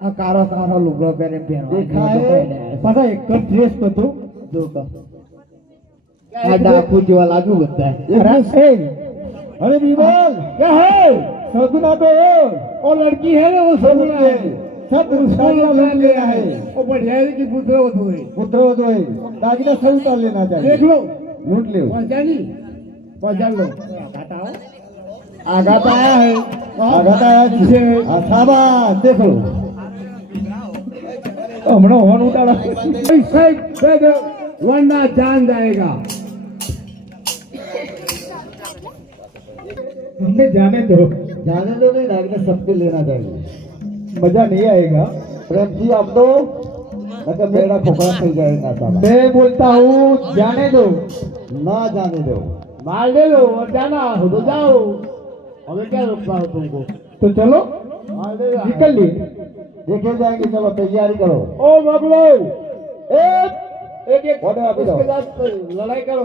આ કારો કારો લુગડો પહેરે દેખાય. પાછા એક જ ડ્રેસ બધું જો તો આ ડાકુ જેવા લાગુ બધા અરે હે अरे बीबल क्या है सगुना तो हो वो लड़की है ना वो सगुना है सब उसको उसका ले ले लिया रहा है है वो बढ़िया है कि पुत्र वो तो है पुत्र हो तो है दागिना सब उतार लेना चाहिए देख लो लूट ले पहचान ली पहचान लो आघात आया है आघात आया किसे हाँ, शाबाश देख लो હમણાં હોન ઉતારા वरना जान जाएगा हमने जाने दो जाने दो नहीं दागिना सबके लेना चाहिए मजा नहीं आएगा प्रेम जी आप दो अगर मेरा खोखला થઈ जाएगा साला मैं बोलता हूँ जाने दो ना जाने दो मार दे लो और जाना हो तो जाओ हमें क्या रोकता हो तुमको तो चलो मार दे निकल ली देखे जाएंगे चलो तैयारी करो ओ बगलो एक एक ऑर्डर आप ही दो। उसके साथ लड़ाई करो